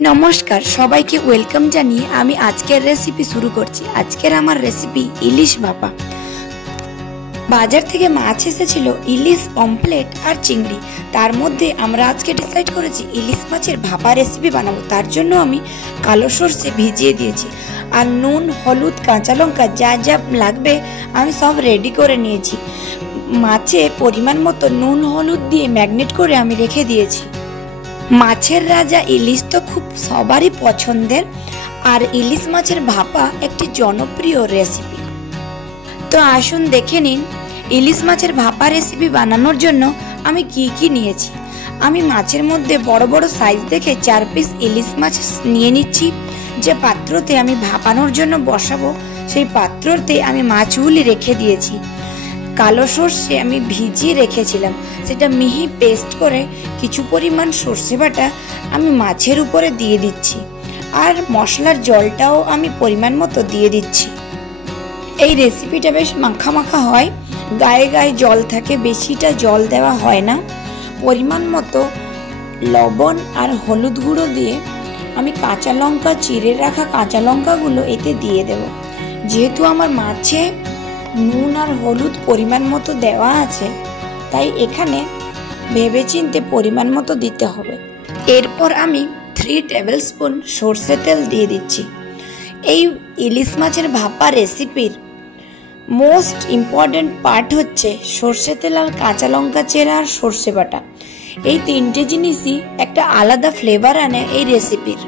नमस्कार सबाइके वेलकम जानिए आमी आजकेर रेसिपि शुरू करছি। आजकेर आमार रेसिपि इलिश भापा। बाजार থেকে মাছ এসেছিল ইলিশ পমফ্লেট আর চিংড়ি। তার মধ্যে আমরা আজকে ডিসাইড করেছি ইলিশ মাছের ভাপা রেসিপি বানাবো। তার জন্য আমি কালো সরষে ভিজিয়ে দিয়েছি আর নুন হলুদ কাঁচা লঙ্কা যা যা লাগবে আমি সব রেডি করে নিয়েছি। মাছে পরিমাণ মতো নুন হলুদ দিয়ে ম্যাগনেট করে আমি রেখে দিয়েছি। মাছের রাজা ইলিশ তো খুব সবারই পছন্দের আর ইলিশ মাছের ভাপা একটি জনপ্রিয় রেসিপি। তো আসুন দেখে নিন ইলিশ মাছের ভাপা রেসিপি বানানোর জন্য আমি কি কি নিয়েছি। আমি মাছের মধ্যে বড় বড় সাইজ দেখে 4 পিস ইলিশ মাছ নিয়ে নিচ্ছি। যে পাত্রতে আমি ভাপানোর জন্য বসাবো সেই পাত্রতে আমি মাছগুলি রেখে দিয়েছি। কালো সরষে আমি ভিজিয়ে রেখেছিলাম, সেটা মিহি পেস্ট করে কিছু পরিমাণ সরষে বাটা আমি মাছের উপরে দিয়ে দিচ্ছি আর মশলার জলটাও আমি পরিমাণ মতো দিয়ে দিচ্ছি। এই রেসিপিটা বেশ মাখা মাখা হয়, গায়ে গায়ে জল থাকে, বেশিটা জল দেওয়া হয় না। পরিমাণ মতো লবণ আর হলুদ গুঁড়ো দিয়ে আমি কাঁচা লঙ্কা চিড়ে রাখা কাঁচা লঙ্কাগুলো এতে দিয়ে দেব। যেহেতু আমার মাছে নুন আর হলুদ পরিমাণ মতো দেওয়া আছে তাই এখানে ভেবেচিন্তে পরিমাণ মতো দিতে হবে। এরপর আমি 3 টেবিল স্পুন সরষে তেল দিয়ে দিচ্ছি। এই ইলিশ মাছের ভাপা রেসিপির মোস্ট ইম্পর্টেন্ট পার্ট হচ্ছে সরষে তেল আর কাঁচা লঙ্কা চেরা আর সরষে বাটা। এই তিনটে জিনিসই একটা আলাদা ফ্লেভার আনে এই রেসিপির।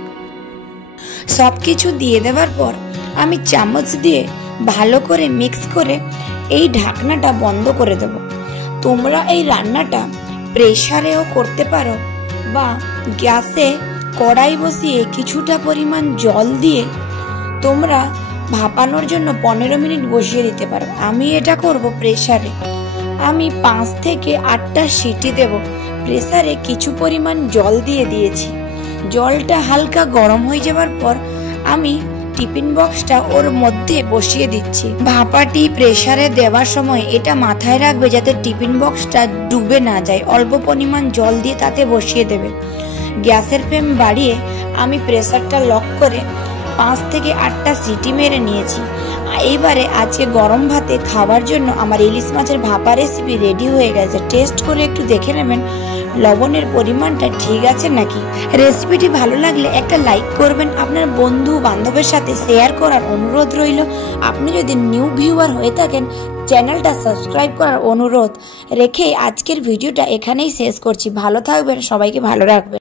সব কিছু দিয়ে দেওয়ার পর আমি চামচ দিয়ে ভালো করে মিক্স করে এই ঢাকনাটা বন্ধ করে দেব। তোমরা এই রান্নাটা প্রেসারেও করতে পারো বা গ্যাসে কড়াই বসিয়ে কিছুটা পরিমাণ জল দিয়ে তোমরা ভাপানোর জন্য 15 মিনিট বসিয়ে দিতে পারো। আমি এটা করব প্রেসারে। আমি 5 থেকে 8টা সিটি দেব। প্রেসারে কিছু পরিমাণ জল দিয়ে দিয়েছি। জলটা হালকা গরম হয়ে যাওয়ার পর আমি টিফিন বক্সটা ওর মধ্যে বসিয়ে দিচ্ছি। ভাপাটি প্রেসারে দেওয়ার সময় এটা মাথায় রাখবে যাতে টিফিন বক্সটা ডুবে না যায়। অল্প পরিমাণ জল দিয়ে তাতে বসিয়ে দেবে। গ্যাসের ফ্লেম বাড়িয়ে আমি প্রেসারটা লক করে 5 থেকে 8টা সিটি মেরে নিয়েছি। এইবারে আজকে গরম ভাতে খাওয়ার জন্য আমার ইলিশ মাছের ভাপা রেসিপি রেডি হয়ে গেছে। টেস্ট করে একটু দেখে নেবেন লবণের পরিমাণটা ঠিক আছে নাকি। রেসিপিটি ভালো লাগলে একটা লাইক করবেন, আপনার বন্ধু বান্ধবের সাথে শেয়ার করার অনুরোধ রইল। আপনি যদি নিউ ভিউয়ার হয়ে থাকেন চ্যানেলটা সাবস্ক্রাইব করার অনুরোধ রেখে আজকের ভিডিওটা এখানেই শেষ করছি। ভালো থাকবেন, সবাইকে ভালো রাখবেন।